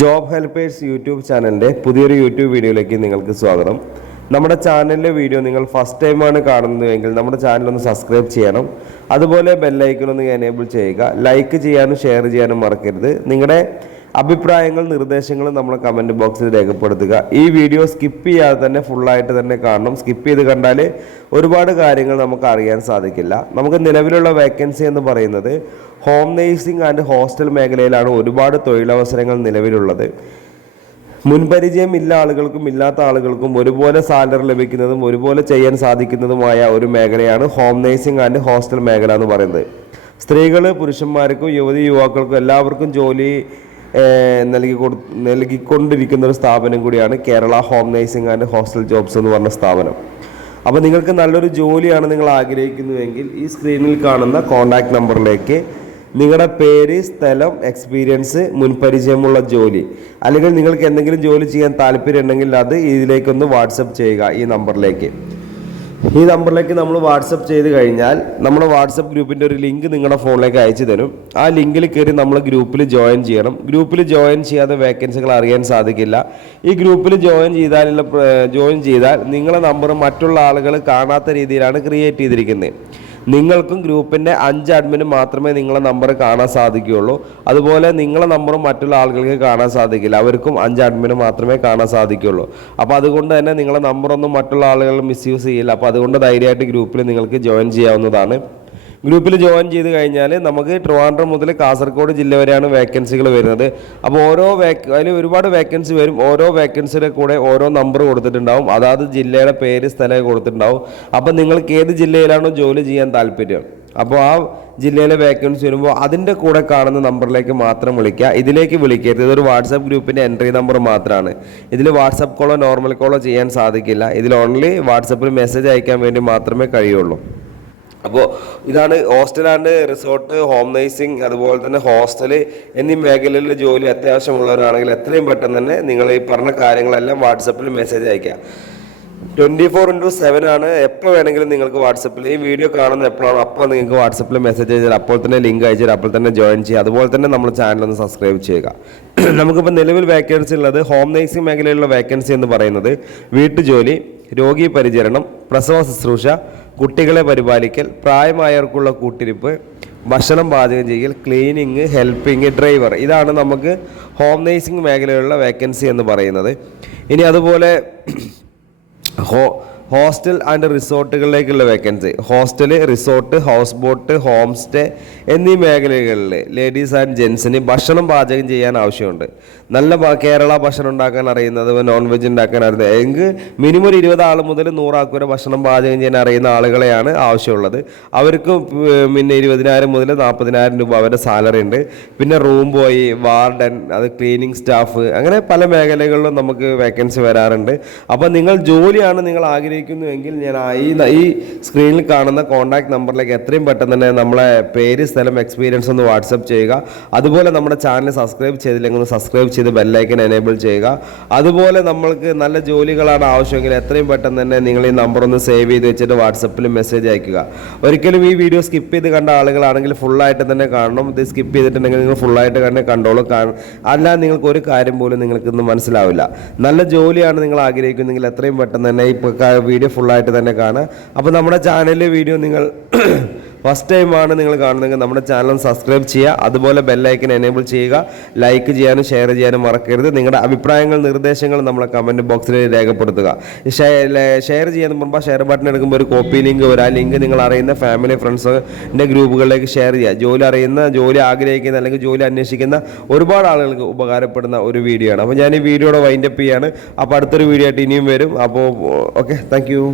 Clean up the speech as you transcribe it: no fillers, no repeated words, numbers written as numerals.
Job helpers YouTube ചാനലിൻ്റെ പുതിയൊരു YouTube വീഡിയോയിലേക്ക് നിങ്ങൾക്ക് സ്വാഗതം. നമ്മുടെ ചാനലിലെ വീഡിയോ നിങ്ങൾ ഫസ്റ്റ് ടൈമാണ് കാണുന്നതെങ്കിൽ നമ്മുടെ ചാനലൊന്ന് സബ്സ്ക്രൈബ് ചെയ്യണം. അതുപോലെ ബെല്ലൈക്കണൊന്ന് എനേബിൾ ചെയ്യുക. ലൈക്ക് ചെയ്യാനും ഷെയർ ചെയ്യാനും മറക്കരുത്. നിങ്ങളുടെ അഭിപ്രായങ്ങൾ നിർദ്ദേശങ്ങളും നമ്മുടെ കമൻറ്റ് ബോക്സിൽ രേഖപ്പെടുത്തുക. ഈ വീഡിയോ സ്കിപ്പ് ചെയ്യാതെ തന്നെ ഫുള്ളായിട്ട് തന്നെ കാണണം. സ്കിപ്പ് ചെയ്ത് കണ്ടാൽ ഒരുപാട് കാര്യങ്ങൾ നമുക്ക് അറിയാൻ സാധിക്കില്ല. നമുക്ക് നിലവിലുള്ള വേക്കൻസി എന്ന് പറയുന്നത് ഹോം നേഴ്സിംഗ് ആൻഡ് ഹോസ്റ്റൽ മേഖലയിലാണ് ഒരുപാട് തൊഴിലവസരങ്ങൾ നിലവിലുള്ളത്. മുൻപരിചയം ഇല്ല ആളുകൾക്കും ഇല്ലാത്ത ആളുകൾക്കും ഒരുപോലെ സാലറി ലഭിക്കുന്നതും ഒരുപോലെ ചെയ്യാൻ സാധിക്കുന്നതുമായ ഒരു മേഖലയാണ് ഹോം നേഴ്സിംഗ് ആൻഡ് ഹോസ്റ്റൽ മേഖല എന്ന് പറയുന്നത്. സ്ത്രീകൾ പുരുഷന്മാർക്കും യുവതി യുവാക്കൾക്കും എല്ലാവർക്കും ജോലി നൽകിക്കൊണ്ടിരിക്കുന്ന ഒരു സ്ഥാപനം കൂടിയാണ് Kerala home nursing and hostel jobs എന്ന് പറഞ്ഞ സ്ഥാപനം. അപ്പോൾ നിങ്ങൾക്ക് നല്ലൊരു ജോലിയാണ് നിങ്ങൾ ആഗ്രഹിക്കുന്നുവെങ്കിൽ ഈ സ്ക്രീനിൽ കാണുന്ന കോൺടാക്റ്റ് നമ്പറിലേക്ക് നിങ്ങളുടെ പേര്, സ്ഥലം, എക്സ്പീരിയൻസ്, മുൻപരിചയമുള്ള ജോലി, അല്ലെങ്കിൽ നിങ്ങൾക്ക് എന്തെങ്കിലും ജോലി ചെയ്യാൻ താല്പര്യം ഉണ്ടെങ്കിൽ അത് ഇതിലേക്കൊന്ന് വാട്സപ്പ് ചെയ്യുക. ഈ നമ്പറിലേക്ക് നമ്മൾ വാട്സപ്പ് ചെയ്ത് കഴിഞ്ഞാൽ നമ്മുടെ വാട്സപ്പ് ഗ്രൂപ്പിൻ്റെ ഒരു ലിങ്ക് നിങ്ങളുടെ ഫോണിലേക്ക് അയച്ചു തരും. ആ ലിങ്കിൽ കയറി നമ്മൾ ഗ്രൂപ്പിൽ ജോയിൻ ചെയ്യണം. ഗ്രൂപ്പിൽ ജോയിൻ ചെയ്യാതെ വേക്കൻസികൾ അറിയാൻ സാധിക്കില്ല. ഈ ഗ്രൂപ്പിൽ ജോയിൻ ചെയ്താൽ നിങ്ങളുടെ നമ്പർ മറ്റുള്ള ആളുകൾ കാണാത്ത രീതിയിലാണ് ക്രിയേറ്റ് ചെയ്തിരിക്കുന്നത്. നിങ്ങൾക്കും ഗ്രൂപ്പിൻ്റെ 5 അഡ്മിനും മാത്രമേ നിങ്ങളെ നമ്പർ കാണാൻ സാധിക്കുകയുള്ളൂ. അതുപോലെ നിങ്ങളെ നമ്പറും മറ്റുള്ള ആളുകൾക്ക് കാണാൻ സാധിക്കില്ല. അവർക്കും 5 അഡ്മിനും മാത്രമേ കാണാൻ സാധിക്കുകയുള്ളൂ. അപ്പോൾ അതുകൊണ്ട് തന്നെ നിങ്ങളെ നമ്പറൊന്നും മറ്റുള്ള ആളുകൾ മിസ്യൂസ് ചെയ്യില്ല. അപ്പോൾ അതുകൊണ്ട് ധൈര്യമായിട്ട് ഗ്രൂപ്പിൽ നിങ്ങൾക്ക് ജോയിൻ ചെയ്യാവുന്നതാണ്. ഗ്രൂപ്പിൽ ജോയിൻ ചെയ്ത് കഴിഞ്ഞാൽ നമുക്ക് ട്രിവാൻഡ്രം മുതൽ കാസർഗോഡ് ജില്ല വരെയാണ് വേക്കൻസികൾ വരുന്നത്. അപ്പോൾ അതിൽ ഒരുപാട് വേക്കൻസി വരും. ഓരോ വേക്കൻസിയുടെ കൂടെ ഓരോ നമ്പർ കൊടുത്തിട്ടുണ്ടാവും. അതാത് ജില്ലയുടെ പേര്, സ്ഥലം കൊടുത്തിട്ടുണ്ടാവും. അപ്പോൾ നിങ്ങൾക്ക് ഏത് ജില്ലയിലാണോ ജോലി ചെയ്യാൻ താല്പര്യം, അപ്പോൾ ആ ജില്ലയിലെ വേക്കൻസി വരുമ്പോൾ അതിൻ്റെ കൂടെ കാണുന്ന നമ്പറിലേക്ക് മാത്രം വിളിക്കുക. ഇതിലേക്ക് വിളിക്കരുത്. ഇതൊരു വാട്സാപ്പ് ഗ്രൂപ്പിൻ്റെ എൻട്രി നമ്പർ മാത്രമാണ്. ഇതിൽ വാട്സാപ്പ് കോളോ നോർമൽ കോളോ ചെയ്യാൻ സാധിക്കില്ല. ഇതിൽ ഓൺലി വാട്സാപ്പിൽ മെസ്സേജ് അയക്കാൻ വേണ്ടി മാത്രമേ കഴിയുള്ളൂ. അപ്പോൾ ഇതാണ് hostel and resort, home nursing, അതുപോലെ തന്നെ ഹോസ്റ്റൽ എന്നീ മേഖലയിലെ ജോലി അത്യാവശ്യമുള്ളവരാണെങ്കിൽ എത്രയും പെട്ടെന്ന് തന്നെ നിങ്ങൾ ഈ പറഞ്ഞ കാര്യങ്ങളെല്ലാം വാട്സപ്പിൽ മെസ്സേജ് അയക്കുക. 24/7 ആണ്. എപ്പോൾ വേണമെങ്കിലും നിങ്ങൾക്ക് വാട്സപ്പിൽ ഈ വീഡിയോ കാണുന്ന എപ്പോഴാണ് അപ്പോൾ നിങ്ങൾക്ക് വാട്സപ്പിൽ മെസ്സേജ് അയച്ചാൽ അപ്പോൾ തന്നെ ലിങ്ക് അയച്ചാൽ അപ്പോൾ തന്നെ ജോയിൻ ചെയ്യുക. അതുപോലെ തന്നെ നമ്മുടെ ചാനലൊന്ന് സബ്സ്ക്രൈബ് ചെയ്യുക. നമുക്കിപ്പോൾ നിലവിൽ വേക്കൻസി ഉള്ളത് ഹോം നേഴ്സിംഗ് മേഖലയിലുള്ള വേക്കൻസി എന്ന് പറയുന്നത് വീട്ടുജോലി, രോഗി പരിചരണം, പ്രസവ ശുശ്രൂഷ, കുട്ടികളെ പരിപാലിക്കൽ, പ്രായമായവർക്കുള്ള കൂട്ടിരിപ്പ്, ഭക്ഷണം പാചകം ചെയ്യൽ, ക്ലീനിങ്, ഹെൽപ്പിംഗ്, ഡ്രൈവർ, ഇതാണ് നമുക്ക് ഹോം നേഴ്സിംഗ് മേഖലയിലുള്ള വേക്കൻസി എന്ന് പറയുന്നത്. ഇനി അതുപോലെ ഹോസ്റ്റൽ ആൻഡ് റിസോർട്ടുകളിലേക്കുള്ള vacancy, hostel, resort, house boat, home stay എന്നീ മേഖലകളിൽ ലേഡീസ് ആൻഡ് ജെൻസിന് ഭക്ഷണം പാചകം ചെയ്യാൻ ആവശ്യമുണ്ട്. നല്ല കേരള ഭക്ഷണം ഉണ്ടാക്കാൻ അറിയുന്നത്, നോൺ വെജ് ഉണ്ടാക്കാൻ അറിയുന്നത്, എങ്കിൽ മിനിമം ഒരു 20 ആൾ മുതൽ 100 ആൾക്ക് വരെ ഭക്ഷണം പാചകം ചെയ്യാൻ അറിയുന്ന ആളുകളെയാണ് ആവശ്യമുള്ളത്. അവർക്ക് പിന്നെ 20,000 മുതൽ 40,000 രൂപ അവരുടെ സാലറി ഉണ്ട്. പിന്നെ റൂം ബോയ്, വാർഡൻ, അത് ക്ലീനിങ് സ്റ്റാഫ്, അങ്ങനെ പല മേഖലകളിലും നമുക്ക് വേക്കൻസി വരാറുണ്ട്. അപ്പോൾ നിങ്ങൾ ജോലിയാണ് നിങ്ങൾ ആഗ്രഹിക്കുന്നുവെങ്കിൽ ഞാൻ ഈ സ്ക്രീനിൽ കാണുന്ന കോൺടാക്ട് നമ്പറിലേക്ക് എത്രയും പെട്ടെന്ന് തന്നെ നമ്മളെ പേര്, സ്ഥലം, എക്സ്പീരിയൻസ് ഒന്ന് വാട്സപ്പ് ചെയ്യുക. അതുപോലെ നമ്മുടെ ചാനൽ സബ്സ്ക്രൈബ് ചെയ്തില്ലെങ്കിൽ ഒന്ന് സബ്സ്ക്രൈബ് ചെയ്ത് ബെല്ലൈക്കൻ എനേബിൾ ചെയ്യുക. അതുപോലെ നമ്മൾക്ക് നല്ല ജോലികളാണ് ആവശ്യമെങ്കിൽ എത്രയും പെട്ടെന്ന് തന്നെ നിങ്ങൾ ഈ നമ്പർ ഒന്ന് സേവ് ചെയ്ത് വെച്ചിട്ട് വാട്സപ്പിൽ മെസ്സേജ് അയക്കുക. ഒരിക്കലും ഈ വീഡിയോ സ്കിപ്പ് ചെയ്ത് കണ്ട ആളുകളാണെങ്കിൽ ഫുള്ളായിട്ട് തന്നെ കാണണം. ഇത് സ്കിപ്പ് ചെയ്തിട്ടുണ്ടെങ്കിൽ നിങ്ങൾ ഫുള്ളായിട്ട് തന്നെ കണ്ടോളൂ. അല്ല നിങ്ങൾക്ക് ഒരു കാര്യം പോലും നിങ്ങൾക്കൊന്നും മനസ്സിലാവില്ല. നല്ല ജോലിയാണ് നിങ്ങൾ ആഗ്രഹിക്കുന്നെങ്കിൽ എത്രയും പെട്ടെന്ന് തന്നെ ഇപ്പോൾ വീഡിയോ ഫുള്ളായിട്ട് തന്നെ കാണുക. അപ്പോൾ നമ്മുടെ ചാനലിലെ വീഡിയോ നിങ്ങൾ ഫസ്റ്റ് ടൈമാണ് നിങ്ങൾ കാണുന്നതെങ്കിൽ നമ്മുടെ ചാനൽ സബ്സ്ക്രൈബ് ചെയ്യുക. അതുപോലെ ബെല്ലൈക്കൻ എനേബിൾ ചെയ്യുക. ലൈക്ക് ചെയ്യാനും ഷെയർ ചെയ്യാനും മറക്കരുത്. നിങ്ങളുടെ അഭിപ്രായങ്ങൾ, നിർദ്ദേശങ്ങൾ നമ്മളെ കമൻറ്റ് ബോക്സിൽ രേഖപ്പെടുത്തുക. ഷെയർ ചെയ്യാൻ മുമ്പ് ഷെയർ ബട്ടൺ എടുക്കുമ്പോൾ ഒരു കോപ്പി ലിങ്ക് വരും. ആ ലിങ്ക് നിങ്ങൾ അറിയുന്ന ഫാമിലി, ഫ്രണ്ട്സിൻ്റെ ഗ്രൂപ്പുകളിലേക്ക് ഷെയർ ചെയ്യുക. ജോലി ആഗ്രഹിക്കുന്ന അല്ലെങ്കിൽ ജോലി അന്വേഷിക്കുന്ന ഒരുപാട് ആളുകൾക്ക് ഉപകാരപ്പെടുന്ന ഒരു വീഡിയോ ആണ്. അപ്പോൾ ഞാൻ ഈ വീഡിയോയുടെ വൈൻഡപ്പ് ചെയ്യാണ്. അപ്പോൾ അടുത്തൊരു വീഡിയോ ആയിട്ട് ഇനിയും വരും. അപ്പോൾ ഓക്കെ, താങ്ക് യു.